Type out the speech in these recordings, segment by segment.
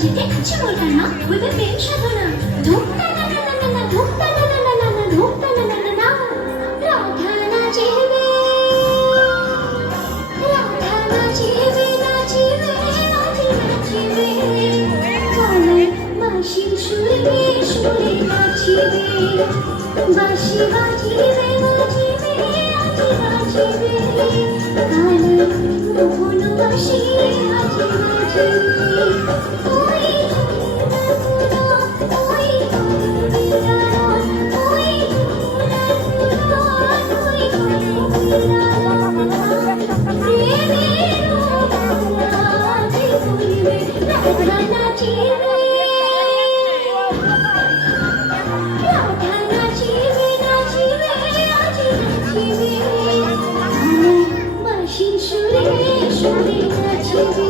বলটা না হইবে প্রেম সাধনা ধুম না না না না না না না না না না না না না না না না রাধা নাচিবে রাধা নাচিবে নাচিবে নাচি নাচিবে গলায় বাঁশির সুরে সুরে নাচিবে বাঁশি বাজিবে বাজিবে আজি বাজিবে গানে মোহন বাঁশি নাচিবে বাঁশি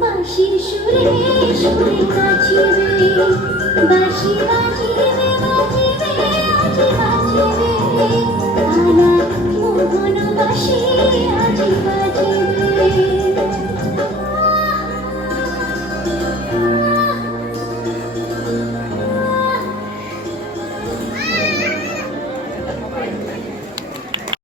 বাঁশির সুরে সুরে আজি